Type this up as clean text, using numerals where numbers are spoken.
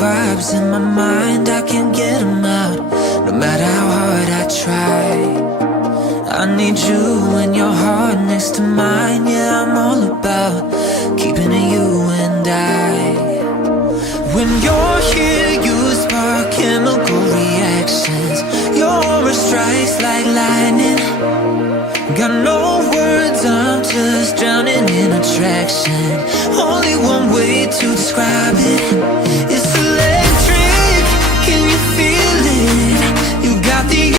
vibes in my mind, I can't get them out, no matter how hard I try. I need you and your heart next to mine. Yeah, I'm all about keeping it you and I. When you're here, you spark chemical reactions. Your aura strikes like lightning. Got no words, I'm just drowning in attraction. Only one way to describe it. It's electric, can you feel it? You got the